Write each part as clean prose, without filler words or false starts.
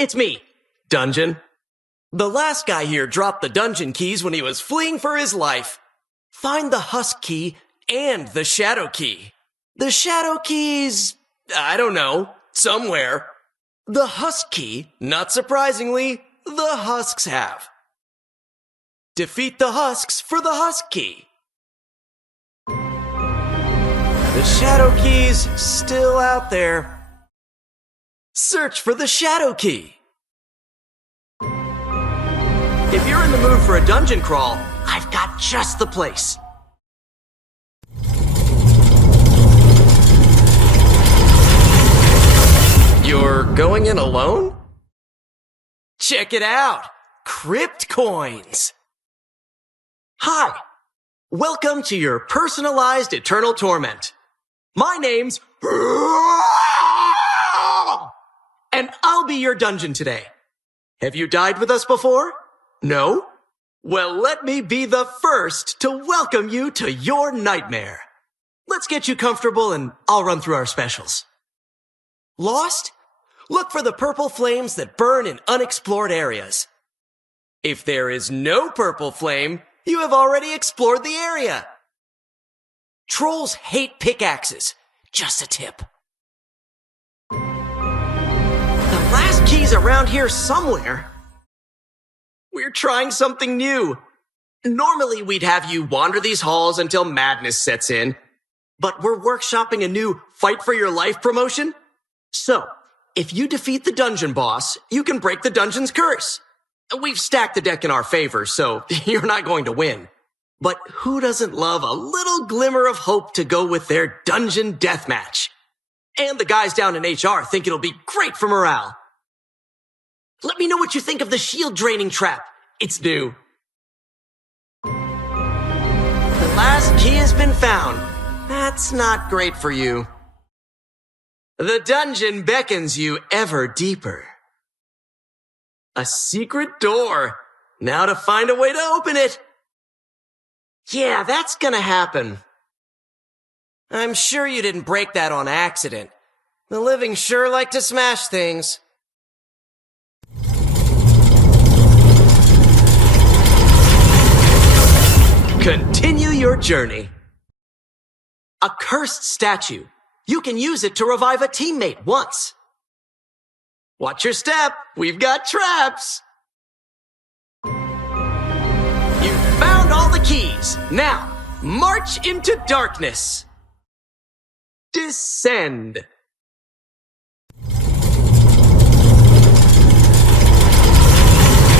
It's me, Dungeon. The last guy here dropped the dungeon keys when he was fleeing for his life. Find the husk key and the shadow key. The shadow key's, I don't know, somewhere. The husk key, not surprisingly, the husks have. Defeat the husks for the husk key. The shadow key's still out there. Search for the shadow key. If you're in the mood for a dungeon crawl, I've got just the place. You're going in alone? Check it out! Crypt coins! Hi! Welcome to your personalized eternal torment. My name's... and I'll be your dungeon today. Have you died with us before? No? Well, let me be the first to welcome you to your nightmare. Let's get you comfortable and I'll run through our specials. Lost? Look for the purple flames that burn in unexplored areas. If there is no purple flame, you have already explored the area. Trolls hate pickaxes. Just a tip. The last key's around here somewhere. We're trying something new. Normally we'd have you wander these halls until madness sets in, but we're workshopping a new Fight for Your Life promotion. So, if you defeat the dungeon boss, you can break the dungeon's curse. We've stacked the deck in our favor, so you're not going to win. But who doesn't love a little glimmer of hope to go with their dungeon deathmatch? And the guys down in HR think it'll be great for morale. Let me know what you think of the shield draining trap. It's new. The last key has been found. That's not great for you. The dungeon beckons you ever deeper. A secret door. Now to find a way to open it. Yeah, that's gonna happen. I'm sure you didn't break that on accident. The living sure like to smash things. Continue your journey. A cursed statue. You can use it to revive a teammate once. Watch your step. We've got traps. You found all the keys. Now, march into darkness. Descend.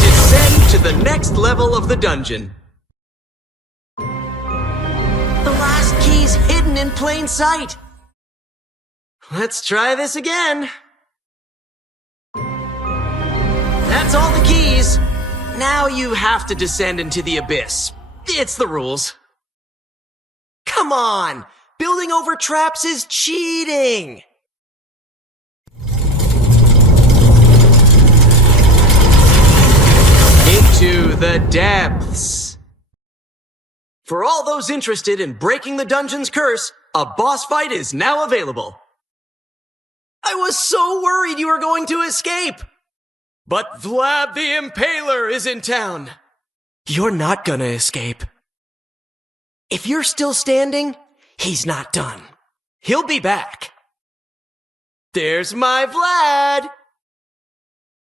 Descend to the next level of the dungeon. The last key's hidden in plain sight. Let's try this again. That's all the keys. Now you have to descend into the abyss. It's the rules. Come on! Building over traps is cheating! Into the depths. For all those interested in breaking the dungeon's curse, a boss fight is now available. I was so worried you were going to escape! But Vlad the Impaler is in town. You're not gonna escape. If you're still standing, he's not done. He'll be back. There's my Vlad.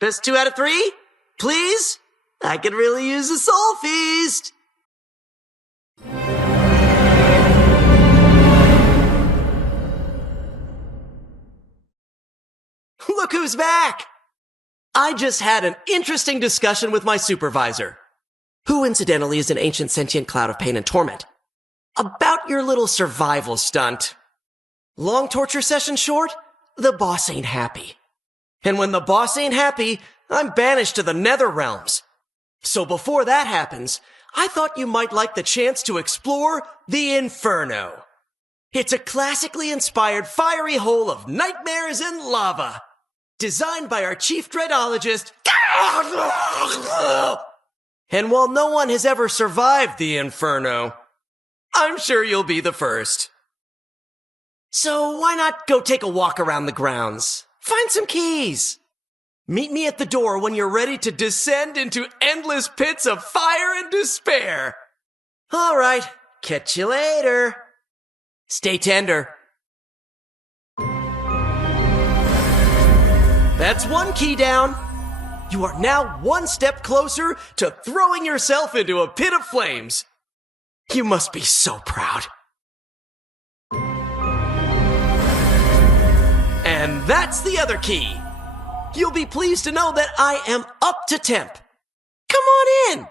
Best 2 out of 3? Please? I could really use a soul feast. Look who's back! I just had an interesting discussion with my supervisor, who incidentally is an ancient sentient cloud of pain and torment, about your little survival stunt. Long torture session short, the boss ain't happy. And when the boss ain't happy, I'm banished to the nether realms. So before that happens, I thought you might like the chance to explore the Inferno. It's a classically inspired fiery hole of nightmares and lava, designed by our chief dreadologist. And while no one has ever survived the Inferno, I'm sure you'll be the first. So why not go take a walk around the grounds? Find some keys. Meet me at the door when you're ready to descend into endless pits of fire and despair. All right, catch you later. Stay tender. That's one key down. You are now one step closer to throwing yourself into a pit of flames. You must be so proud. And that's the other key. You'll be pleased to know that I am up to temp. Come on in.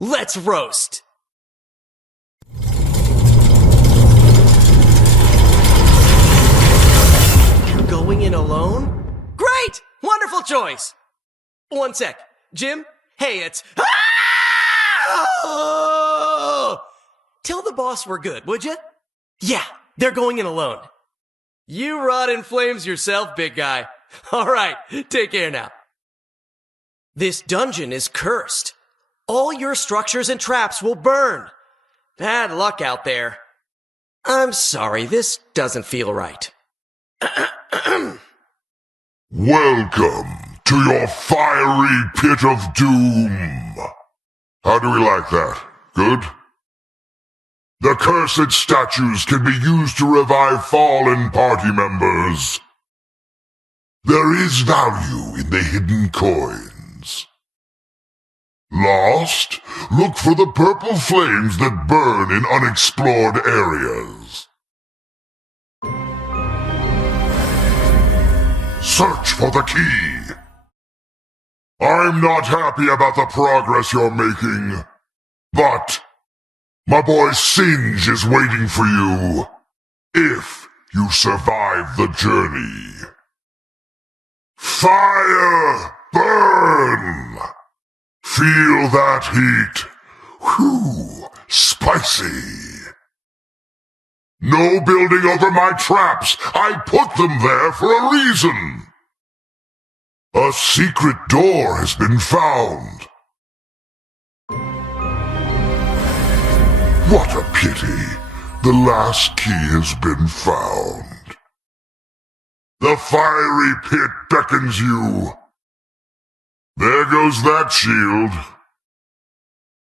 Let's roast. You're going in alone? Great! Wonderful choice! One sec. Jim? Hey, it's... Ah! Tell the boss we're good, would you? Yeah, they're going in alone. You rot in flames yourself, big guy. All right, take care now. This dungeon is cursed. All your structures and traps will burn. Bad luck out there. I'm sorry, this doesn't feel right. Welcome to your fiery pit of doom. How do we like that? Good? The cursed statues can be used to revive fallen party members. There is value in the hidden coins. Lost? Look for the purple flames that burn in unexplored areas. Search for the key. I'm not happy about the progress you're making, but my boy Singe is waiting for you if you survive the journey. Fire! Burn! Feel that heat. Whew, spicy. No building over my traps. I put them there for a reason. A secret door has been found. What a pity. The last key has been found. The fiery pit beckons you. There goes that shield.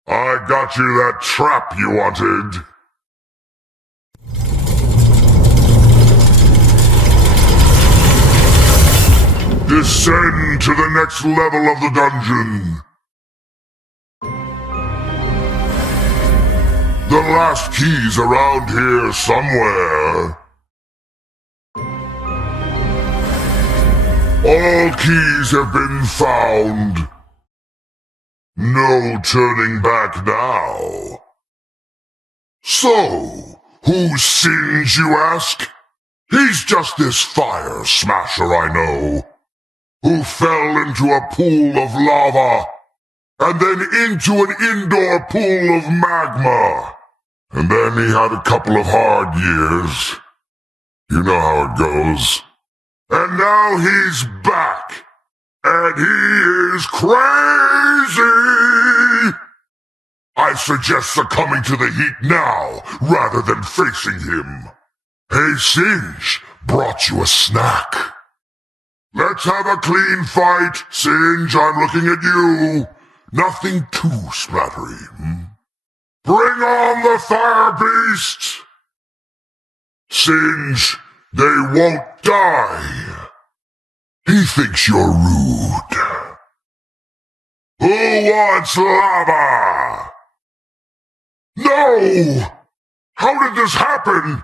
I got you that trap you wanted. Descend to the next level of the dungeon. The last key's around here somewhere. All keys have been found. No turning back now. So, who's Singe, you ask? He's just this fire smasher I know, who fell into a pool of lava, and then into an indoor pool of magma. And then he had a couple of hard years. You know how it goes. And now he's back, and he is crazy! I suggest succumbing to the heat now, rather than facing him. Hey, Singe, brought you a snack. Let's have a clean fight, Singe, I'm looking at you. Nothing too splattery, Bring on the fire beast! Singe, they won't die. He thinks you're rude. Who wants lava? No! How did this happen?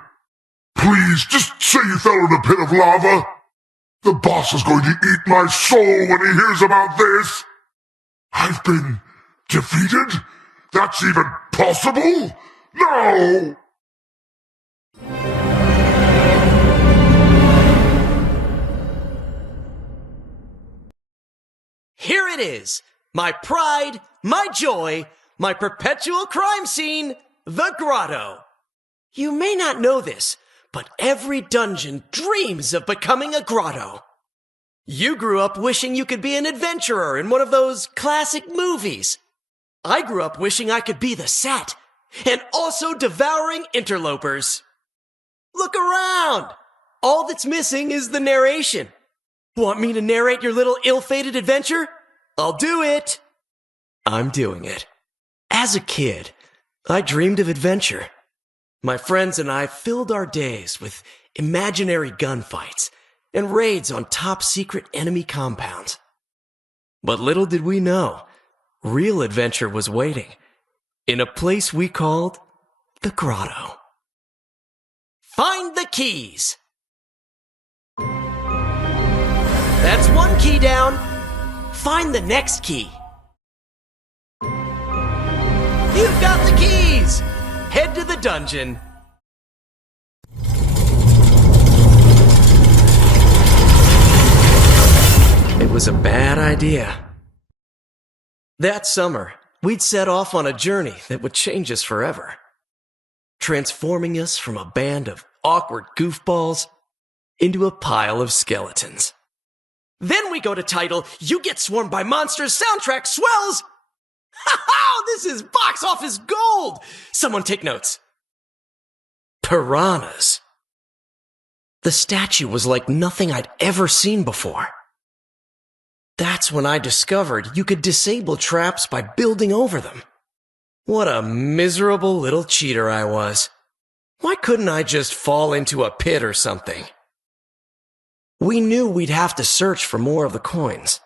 Please, just say you fell in a pit of lava. The boss is going to eat my soul when he hears about this. I've been defeated? That's even possible? No! Here it is, my pride, my joy, my perpetual crime scene, the Grotto. You may not know this, but every dungeon dreams of becoming a grotto. You grew up wishing you could be an adventurer in one of those classic movies. I grew up wishing I could be the set, and also devouring interlopers. Look around! All that's missing is the narration. Want me to narrate your little ill-fated adventure? I'll do it! I'm doing it. As a kid, I dreamed of adventure. My friends and I filled our days with imaginary gunfights and raids on top-secret enemy compounds. But little did we know, real adventure was waiting in a place we called the Grotto. Find the keys! That's one key down. Find the next key. You've got the keys! Head to the dungeon. It was a bad idea. That summer, we'd set off on a journey that would change us forever, transforming us from a band of awkward goofballs into a pile of skeletons. Then we go to title, You Get Swarmed by Monsters soundtrack swells! Ha-ha! This is box office gold! Someone take notes. Piranhas. The statue was like nothing I'd ever seen before. That's when I discovered you could disable traps by building over them. What a miserable little cheater I was. Why couldn't I just fall into a pit or something? We knew we'd have to search for more of the coins.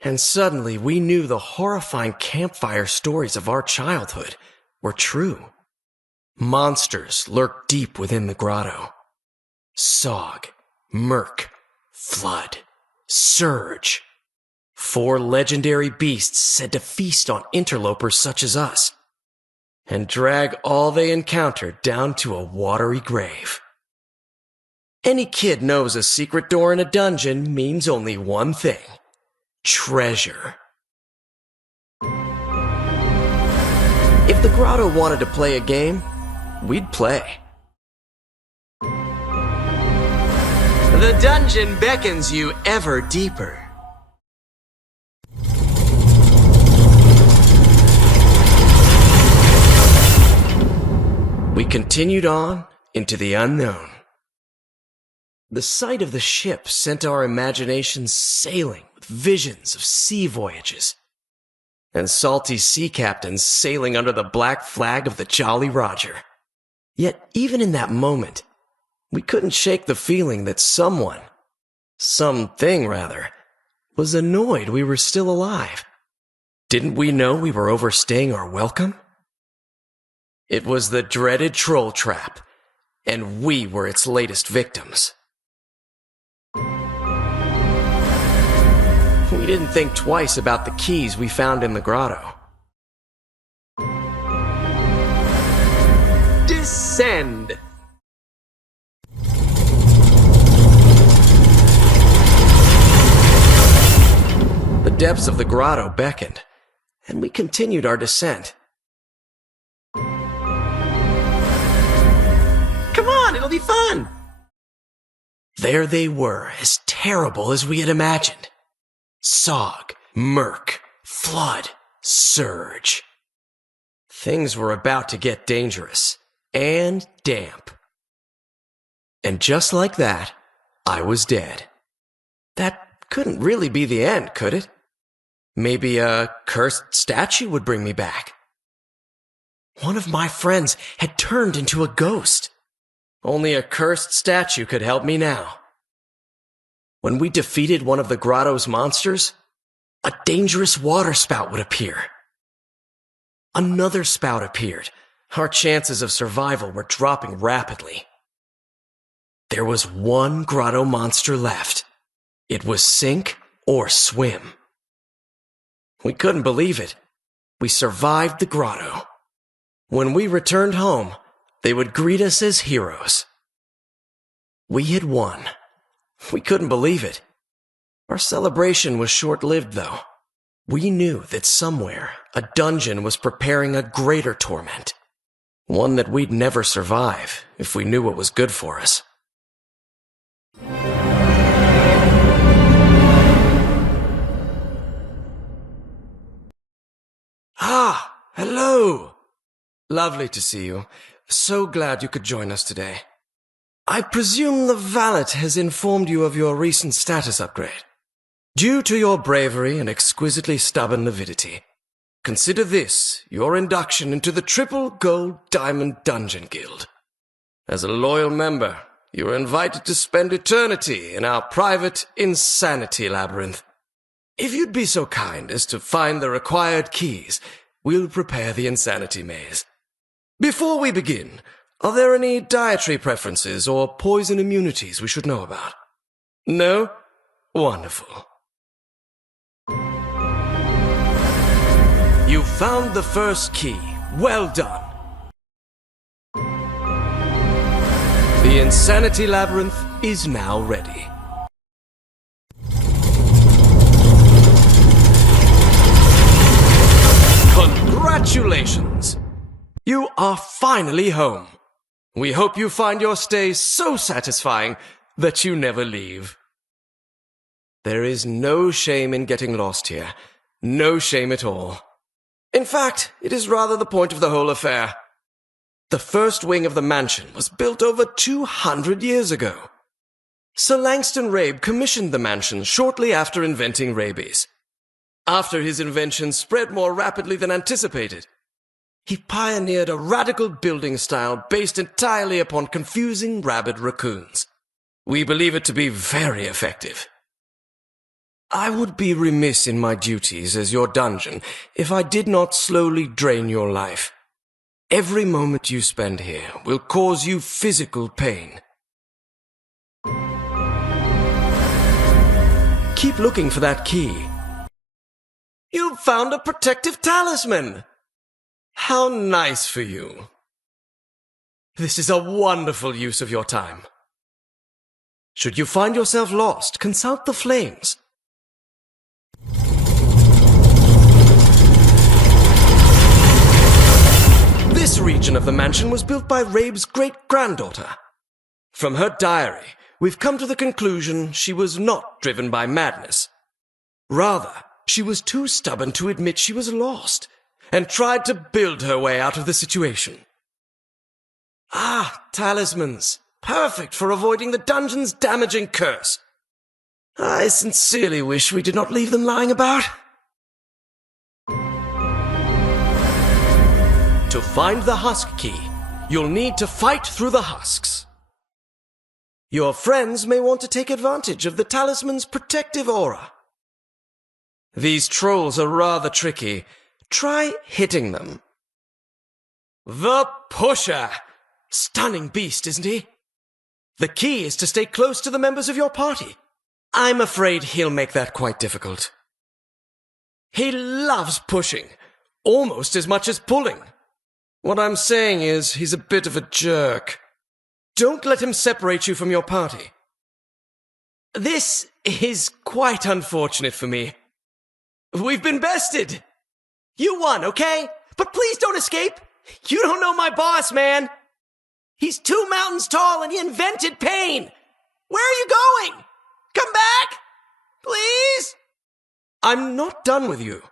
And suddenly we knew the horrifying campfire stories of our childhood were true. Monsters lurked deep within the grotto. Sog, Murk, Flood, Surge. 4 legendary beasts said to feast on interlopers such as us and drag all they encountered down to a watery grave. Any kid knows a secret door in a dungeon means only one thing: treasure. If the Grotto wanted to play a game, we'd play. The dungeon beckons you ever deeper. We continued on into the unknown. The sight of the ship sent our imaginations sailing with visions of sea voyages and salty sea captains sailing under the black flag of the Jolly Roger. Yet even in that moment, we couldn't shake the feeling that something was annoyed we were still alive. Didn't we know we were overstaying our welcome? It was the dreaded troll trap, and we were its latest victims. We didn't think twice about the keys we found in the grotto. Descend! The depths of the grotto beckoned, and we continued our descent. Come on, it'll be fun! There they were, as terrible as we had imagined. Sog, Murk, Flood, Surge. Things were about to get dangerous and damp. And just like that, I was dead. That couldn't really be the end, could it? Maybe a cursed statue would bring me back. One of my friends had turned into a ghost. Only a cursed statue could help me now. When we defeated one of the grotto's monsters, a dangerous water spout would appear. Another spout appeared. Our chances of survival were dropping rapidly. There was one grotto monster left. It was sink or swim. We couldn't believe it. We survived the grotto. When we returned home, they would greet us as heroes. We had won. We couldn't believe it. Our celebration was short-lived, though. We knew that somewhere a dungeon was preparing a greater torment. One that we'd never survive if we knew what was good for us. Ah, hello! Lovely to see you. So glad you could join us today. I presume the valet has informed you of your recent status upgrade. Due to your bravery and exquisitely stubborn avidity, consider this your induction into the Triple Gold Diamond Dungeon Guild. As a loyal member, you are invited to spend eternity in our private Insanity Labyrinth. If you'd be so kind as to find the required keys, we'll prepare the Insanity Maze. Before we begin, are there any dietary preferences or poison immunities we should know about? No? Wonderful. You found the first key. Well done. The Insanity Labyrinth is now ready. Congratulations! You are finally home. We hope you find your stay so satisfying that you never leave. There is no shame in getting lost here. No shame at all. In fact, it is rather the point of the whole affair. The first wing of the mansion was built over 200 years ago. Sir Langston Rabe commissioned the mansion shortly after inventing rabies. After his invention spread more rapidly than anticipated, he pioneered a radical building style based entirely upon confusing rabid raccoons. We believe it to be very effective. I would be remiss in my duties as your dungeon if I did not slowly drain your life. Every moment you spend here will cause you physical pain. Keep looking for that key. You've found a protective talisman! How nice for you. This is a wonderful use of your time. Should you find yourself lost, consult the flames. This region of the mansion was built by Rabe's great-granddaughter. From her diary, we've come to the conclusion she was not driven by madness. Rather, she was too stubborn to admit she was lost, and tried to build her way out of the situation. Ah, talismans. Perfect for avoiding the dungeon's damaging curse. I sincerely wish we did not leave them lying about. To find the husk key, you'll need to fight through the husks. Your friends may want to take advantage of the talisman's protective aura. These trolls are rather tricky. Try hitting them. The Pusher! Stunning beast, isn't he? The key is to stay close to the members of your party. I'm afraid he'll make that quite difficult. He loves pushing, almost as much as pulling. What I'm saying is, he's a bit of a jerk. Don't let him separate you from your party. This is quite unfortunate for me. We've been bested. You won, okay? But please don't escape. You don't know my boss, man. He's 2 mountains tall and he invented pain. Where are you going? Come back! Please? I'm not done with you.